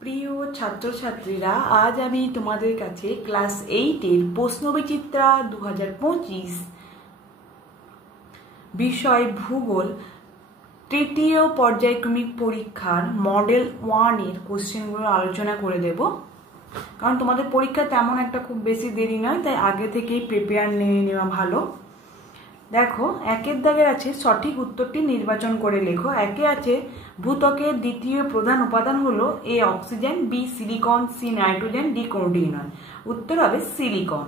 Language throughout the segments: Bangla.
প্রিয় ছাত্রছাত্রীরা, আজ আমি তোমাদের কাছে ক্লাস 8-এর প্রশ্নবিচিত্রা 2025 বিষয় ভূগোল তৃতীয় পর্যায়ক্রমিক পরীক্ষার মডেল 1-এর কোশ্চেনগুলো আলোচনা করে দেব। কারণ তোমাদের পরীক্ষা তেমন একটা খুব বেশি দেরি নয়, তাই আগে থেকেই প্রিপেয়ার নিয়ে নেওয়া ভালো। দেখো, একের দাগের আছে সঠিক উত্তরটি নির্বাচন করে লেখো। একে আছে ভূত্বকের দ্বিতীয় প্রধান উপাদান হলো A oxygen, B silicon, C nitrogen, D কোনোটিই নয়। উত্তর হবে সিলিকন।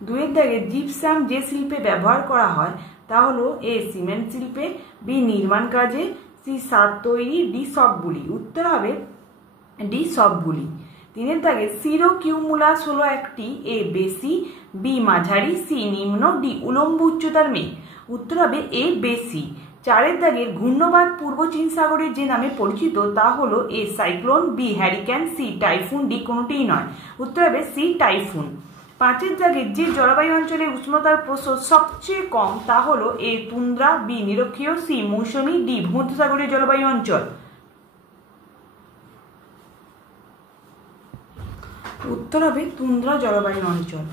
দুয়ের দাগে জিপসাম যে শিল্পে ব্যবহার করা হয় তা হলো এ সিমেন্ট শিল্পে, বি নির্মাণ কাজে, সি সার তৈরি, ডি সবগুলি। উত্তর হবে ডি সবগুলি। তিনের দাগে সিরো কিউমুলাস হলো একটি এ বেশি, বি মাঝারি, সি নিম্ন, ডি উলম্ব উচ্চতার মেঘ। উত্তর হবে এ বেশি। চারের দাগের ঘূর্ণবাদ পূর্ব চীন সাগরের যে নামে পরিচিত তা হলো A cyclone, B hurricane, C typhoon, D কোনোটিই নয়। উত্তর হবে সি টাইফুন। পাঁচের দাগের যে জলবায়ু অঞ্চলে উষ্ণতার প্রস্থ সবচেয়ে কম তা হলো এ তুন্দ্রা, বি নিরক্ষীয়, সি মৌসুমী, ডি ভূমধ্যসাগরীয় জলবায়ু অঞ্চল। উত্তর হবে তুন্দ্রা জলবায়ু অঞ্চল।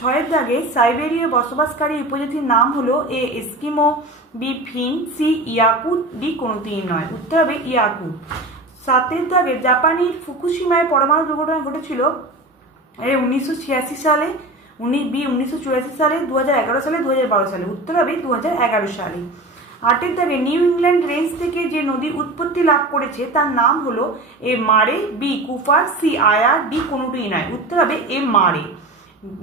ছয়ের দাগে সাইবেরিয়ায় বসবাসকারী উপজাতির নাম হলো এ এস্কিমো, বি ফিন, সি ইয়াকুত, ডি কোনোটিই নয়। উত্তর হবে ইয়াকুত। সাতের দাগে জাপানের ফুকুশিমায় পরমাণু দুর্ঘটনা ঘটেছিল এ 1986 সালে, বি 1984 সালে, 2011 সালে, 2012 সালে। উত্তর হবে 2011 সালে। আটের দাগে নিউ ইংল্যান্ড রেঞ্জ থেকে যে নদী উৎপত্তি লাভ করেছে তার নাম হলো এ মারে, বি কুফার, সি আয়ার, ডি কোনোটিই নয়। উত্তর হবে এ মারে।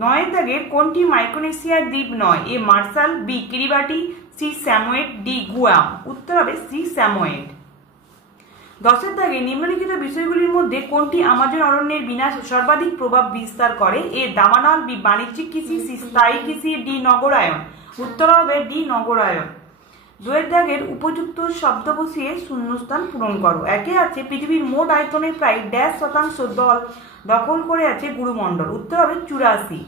নয়ের দাগে কোনটি মাইক্রোনেশিয়ার দ্বীপ নয়? A Marshall, B Kiribati, C Samoyed, D Guam. উত্তর হবে সি স্যামোয়েড। দশের দাগে নিম্নলিখিত বিষয়গুলির মধ্যে কোনটি আমাজন অরণ্যের বিনাশ সর্বাধিক প্রভাব বিস্তার করে? এ দাবানল, বি বাণিজ্যিক কৃষি, সি স্থায়ী কৃষি, ডি নগরায়ন। উত্তর হবে ডি নগরায়ন। দুয়ের দাগের উপযুক্ত শব্দ বসিয়ে শূন্যস্থান পূরণ করো। একে আছে পৃথিবীর মোট আয়তনের প্রায় 1% দখল করে আছে গুরুমণ্ডল। উত্তর হবে 84।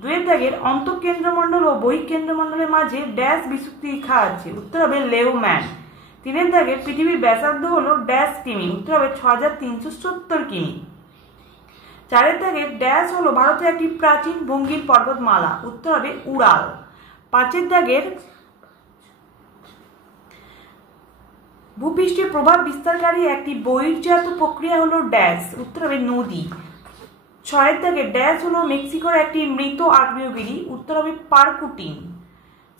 দুয়ের দাগের অন্তঃকেন্দ্রমণ্ডল ও বহিঃকেন্দ্রমণ্ডলের মাঝে ড্যাশ বিশুক্তি রেখা আছে। উত্তর হবে লেওম্যান। তিনের দাগের পৃথিবীর ব্যাসার্ধ হলো ড্যাশ কিমি। উত্তর হবে 6370 কিমি। চারের দাগের ড্যাশ হলো ভারতের একটি প্রাচীন ভঙ্গির পর্বতমালা। উত্তর হবে উড়াল। পাঁচের দাগের ভূপৃষ্ঠে প্রভাব বিস্তারকারী একটি বহির্জাত প্রক্রিয়া হলো ড্যাশ। উত্তর হবে নদী। ছয়ের দাগে ড্যাশ হলো মেক্সিকোর একটি মৃত আগ্নেয়গিরি। উত্তর হবে পারকুটিন।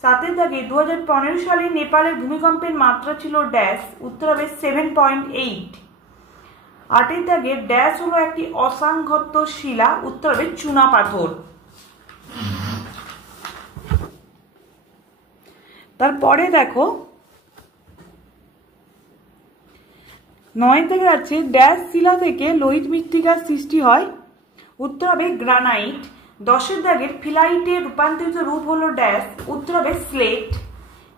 সাতের দাগে 2015 সালে নেপালের ভূমিকম্পের মাত্রা ছিল ড্যাশ। উত্তর হবে 7.8। আটের দাগে ড্যাশ হলো একটি অসাংঘাত্য শিলা। উত্তর হবে চুনা পাথর। তারপরে দেখো, নয়ের দাগে আছে ড্যাশ শিলা থেকে লোহিত মৃত্তিকার সৃষ্টি হয়। উত্তর হবে গ্রানাইট। দশের দাগের ফিলাইটের রূপান্তরিত রূপ হলো ড্যাশ। উত্তর হবে স্লেট।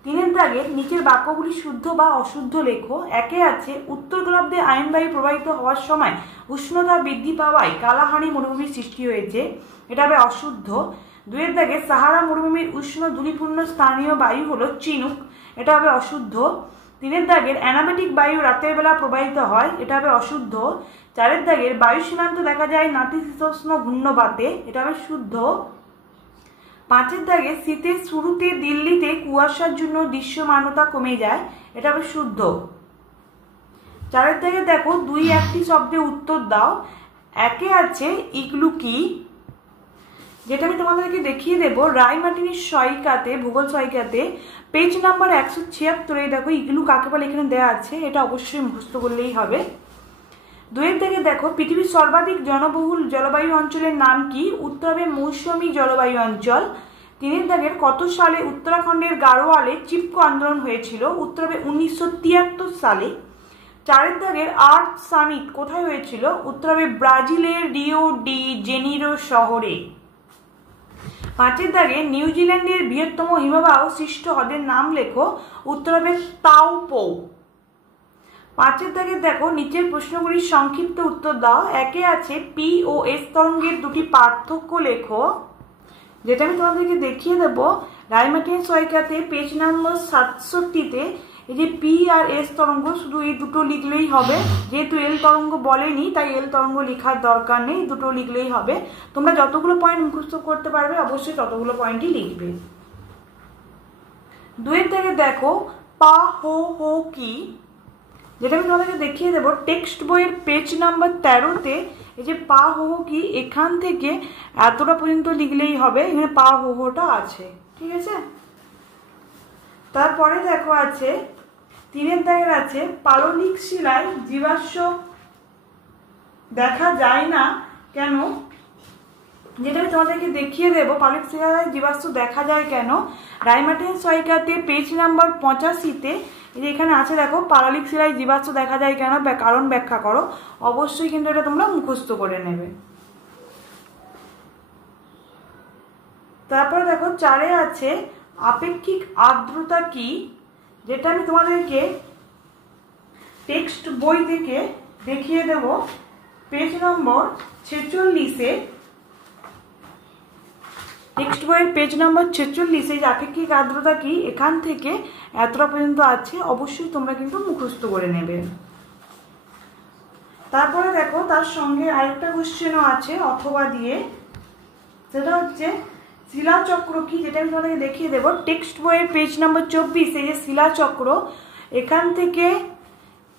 তিনের দাগের নিচের বাক্যগুলি শুদ্ধ বা অশুদ্ধ লেখো। একে আছে উত্তর গোলার্ধে আয়নবায়ু প্রবাহিত হওয়ার সময় উষ্ণতা বৃদ্ধি পাওয়ায় কালাহানি মরুভূমির সৃষ্টি হয়েছে। এটা হবে অশুদ্ধ। দুয়ের দাগে সাহারা মরুভূমির উষ্ণ ধূলিপূর্ণ স্থানীয় বায়ু হলো চিনুক। এটা হবে অশুদ্ধ। তিনের দাগের অ্যানাবেটিক বায়ু রাতের বেলা প্রবাহিত হয়। এটা হবে অশুদ্ধ। চারের দাগের বায়ু সীমান্ত দেখা যায় নাতিশীতোষ্ণ ঘূর্ণবাতে। এটা হবে শুদ্ধ। পাঁচের দাগে শীতের শুরুতে দিল্লিতে কুয়াশার জন্য দৃশ্যমানতা কমে যায়। এটা হবে শুদ্ধ। চারের দাগে দেখো, দুই একটি শব্দে উত্তর দাও। একে আছে ইগলু কি, যেটা আমি তোমাদেরকে দেখিয়ে দেবো রায়মার্টিনের সহায়িকাতে, ভূগোল সহায়িকাতে পেজ নাম্বার 176। দেখো ইগলু কাকে বলে এখানে দেওয়া আছে, এটা অবশ্যই মুখস্থ করলেই হবে। দুয়ের দাগে দেখো পৃথিবীর সর্বাধিক জনবহুল জলবায়ু অঞ্চলের নাম কি? উত্তর হবে মৌসুমী জলবায়ু অঞ্চল। তিনের দাগের কত সালে উত্তরাখণ্ডের গাড়োয়ালে চিপকো আন্দোলন হয়েছিল? উত্তর হবে 1973 সালে। চারের দাগের আর্থ সামিট কোথায় হয়েছিল? উত্তর হবে ব্রাজিলের রিও ডি জেনিরো শহরে। পাঁচের দাগে নিউজিল্যান্ডের বৃহত্তম হিমবাহ সৃষ্ট হ্রদের নাম লেখো। উত্তর হবে তাওপো। পাঁচের দাগে দেখো নিচের প্রশ্নগুলির সংক্ষিপ্ত উত্তর দাও। একে আছে পি ও এস তরঙ্গের দুটি পার্থক্য লেখো, যেটা আমি তোমাদেরকে দেখিয়ে দেবো রায়মার্টিনের সহায়িকাতে পেজ নম্বর 67-তে এই যে পি আর এস তরঙ্গ শুধু এই দুটো লিখলেই হবে, যেহেতু এল তরঙ্গ বলেনি তাই এল তরঙ্গ লেখার দরকার নেই, দুটো লিখলেই হবে। তোমরা যতগুলো পয়েন্ট মুখস্থ করতে পারবে অবশ্যই ততগুলো পয়েন্টই লিখবে। 2 থেকে দেখো পা হো হো কি, যেটা আমি তোমাদেরকে দেখিয়ে দেবো টেক্সট বইয়ের পেজ নাম্বার 13-তে এই যে পা হো হো কি এখান থেকে এতটা পর্যন্ত লিখলেই হবে, এখানে পা হো হোটা আছে, ঠিক আছে। তারপরে দেখো আছে 3 দাগের আছে পাললিক শিলায় জীবাশ্ম দেখা যায় না কেন, যেটা আমি তোমাদেরকে দেখিয়ে দেবো পাললিক শিলায় জীবাশ্ম দেখা যায় কেন। রায়মার্টিন সহায়িকাতে পেজ নাম্বার 85-তে এখানে আছে দেখো পাললিক শিলায় জীবাশ্ম দেখা যায় কেন, কারণ ব্যাখ্যা করো। অবশ্যই কিন্তু এটা তোমরা মুখস্থ করে নেবে। তারপরে দেখো 4-এ আছে আপেক্ষিক আর্দ্রতা কি, যেটা আমি তোমাদেরকে টেক্সট বই থেকে দেখিয়ে দেব পেজ নম্বর 46-এ। টেক্সট বইয়ের পেজ নম্বর 46-এ যে আপেক্ষিক আর্দ্রতা কি এখান থেকে এতটা পর্যন্ত আছে, অবশ্যই তোমরা কিন্তু মুখস্থ করে নেবে। তারপরে দেখো তার সঙ্গে আরেকটা কোশ্চেনও আছে অথবা দিয়ে, সেটা হচ্ছে শিলাচক্র কি, যেটা আমি তোমাদেরকে দেখিয়ে দেবো টেক্সট বইয়ের পেজ নাম্বার 24। এই যে শিলাচক্র এখান থেকে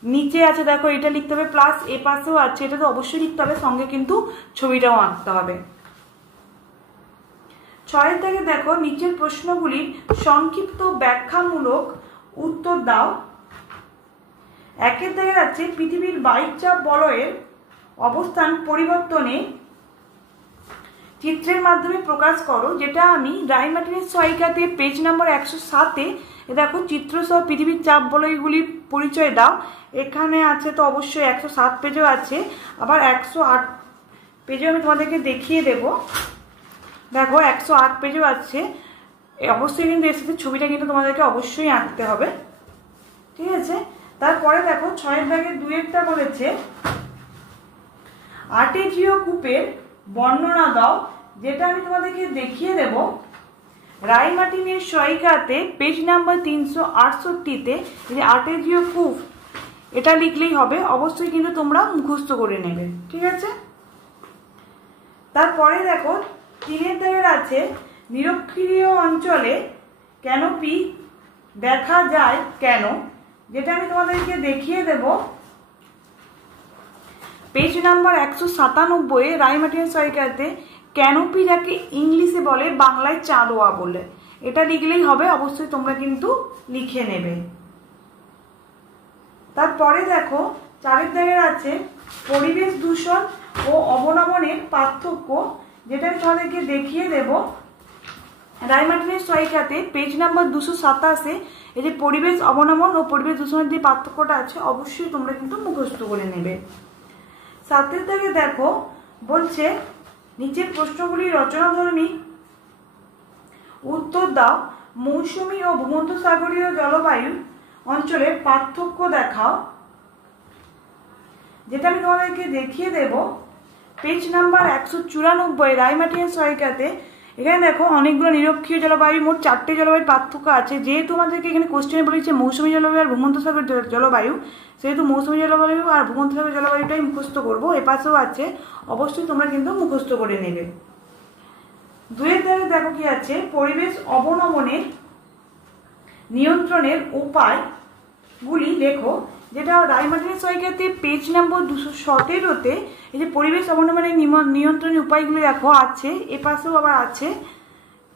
নিচে আছে দেখো, এটা লিখতে হবে প্লাস এ পাশেও আছে, এটা তো অবশ্যই লিখতে হবে, সঙ্গে কিন্তু ছবিটাও আঁকতে হবে। 6 থেকে দেখো নিচের প্রশ্নগুলির সংক্ষিপ্ত ব্যাখ্যামূলক উত্তর দাও। 1-এর দাগে আছে পৃথিবীর বায়ুচাপ বলয়ের অবস্থান পরিবর্তনে চিত্রের মাধ্যমে প্রকাশ করো, যেটা আমি রায়মার্টিনের সহায়িকাতে পেজ নাম্বার 107-এ দেখো চিত্র সহ পৃথিবীর চাপ বলয়গুলির পরিচয় দাও। এখানে আছে তো অবশ্যই 107 পেজেও আছে, আবার 108 পেজেও আমি তোমাদেরকে দেখিয়ে দেব। দেখো 108 পেজেও আছে, অবশ্যই কিন্তু এর সাথে ছবিটা কিন্তু তোমাদেরকে অবশ্যই আঁকতে হবে, ঠিক আছে। তারপরে দেখো 6-এর দাগের 2-এরটা বলেছে আর্টেজীয় কূপের বর্ণনা দাও, যেটা আমি তোমাদেরকে দেখিয়ে দেব রায়মার্টিনের সহায়িকাতে পেজ নাম্বার 368-তে যে আর্টেজীয় কূপ এটা লিখলেই হবে, অবশ্যই কিন্তু তোমরা মুখস্থ করে নেবে, ঠিক আছে। তারপরে দেখো 3-এর দাগের আছে নিরক্ষীয় অঞ্চলে ক্যানোপি দেখা যায় কেন, যেটা আমি তোমাদেরকে দেখিয়ে দেব পেজ নাম্বার 197-এ রায়মার্টিনের সহায়িকাতে ক্যানোপি যাকে ইংলিশে বলে বাংলায় চাঁদোয়া বলে, এটা লিখলেই হবে, অবশ্যই তোমরা কিন্তু লিখে নেবে। তারপরে দেখো 4-এর দাগের আছে পরিবেশ দূষণ ও অবনমনের পার্থক্য, যেটা আমি তোমাদেরকে দেখিয়ে দেব রায়মার্টিনের সহায়িকাতে পেজ নাম্বার 227-এ এই যে পরিবেশ অবনমন ও পরিবেশ দূষণের যে পার্থক্যটা আছে অবশ্যই তোমরা কিন্তু মুখস্থ করে নেবে। 7-এর দাগে দেখো বলছে নিচের প্রশ্নগুলি রচনাধর্মী উত্তর দাও, মৌসুমী ও ভূমধ্যসাগরীয় জলবায়ু অঞ্চলের পার্থক্য দেখাও, যেটা আমি তোমাদেরকে দেখিয়ে দেব পেজ নাম্বার 194 রায়মার্টিনের সহায়িকাতে। এখানে দেখো অনেকগুলো নিরক্ষীয় জলবায়ু, মোট 4টে জলবায়ুর পার্থক্য আছে। যেহেতু তোমাদেরকে এখানে কোশ্চেনে বলেছে মৌসুমী জলবায়ু আর ভূমধ্যসাগর জলবায়ু, সেহেতু মৌসুমী জলবায়ু আর ভূমধ্যসাগর জলবায়ুটাই মুখস্থ করবো, এপাশেও আছে, অবশ্যই তোমরা কিন্তু মুখস্থ করে নেবে। 2-এর দাগে দেখো কি আছে পরিবেশ অবনমনের নিয়ন্ত্রণের উপায়গুলি লেখো, যেটা রায়মার্টিনের সহায়িকাতে পেজ নাম্বার 217-তে এই যে পরিবেশ অবনমনের নিয়ন্ত্রণের উপায়গুলি দেখো আছে, এ পাশেও আবার আছে,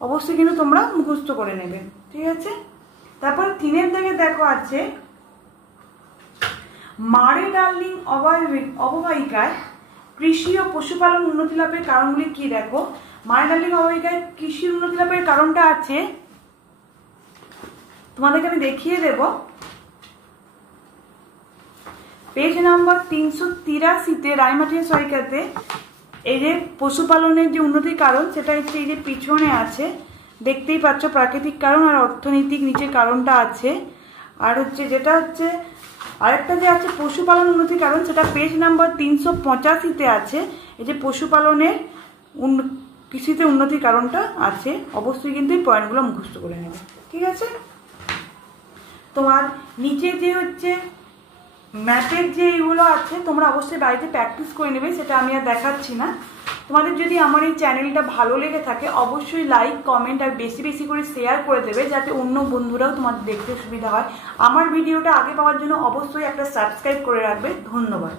অবশ্যই কিন্তু তোমরা মুখস্থ করে নেবে, ঠিক আছে। তারপর 3-এর দাগে দেখো আছে মারে ডার্লিং অববাহিকায় কৃষি ও পশুপালন উন্নতি লাভের কারণগুলি কি, দেখো মারে ডার্লিং অববাহিকায় কৃষির উন্নতি লাভের কারণটা আছে, তোমাদেরকে আমি দেখিয়ে দেব পেজ নাম্বার 383-তে রায়মার্টিনের সহায়িকাতে এই যে পশুপালনের যে উন্নতির কারণ সেটা হচ্ছে এই যে পিছনে আছে, দেখতেই পাচ্ছ প্রাকৃতিক কারণ আর অর্থনৈতিক নিচে কারণটা আছে। আর হচ্ছে যেটা হচ্ছে আরেকটা যে আছে পশুপালন উন্নতির কারণ, সেটা পেজ নাম্বার 385-তে আছে, এই যে পশুপালনের কৃষিতে উন্নতির কারণটা আছে, অবশ্যই কিন্তু এই পয়েন্টগুলো মুখস্থ করে নেবে, ঠিক আছে। তোমার নিচে যে হচ্ছে ম্যাপের যে এইগুলো আছে তোমরা অবশ্যই বাড়িতে প্র্যাকটিস করে নেবে, সেটা আমি আর দেখাচ্ছি না। তোমাদের যদি আমার এই চ্যানেলটা ভালো লেগে থাকে অবশ্যই লাইক কমেন্ট আর বেশি বেশি করে শেয়ার করে দেবে, যাতে অন্য বন্ধুরাও তোমাদের দেখতে সুবিধা হয়। আমার ভিডিওটা আগে পাওয়ার জন্য অবশ্যই একটা সাবস্ক্রাইব করে রাখবে। ধন্যবাদ।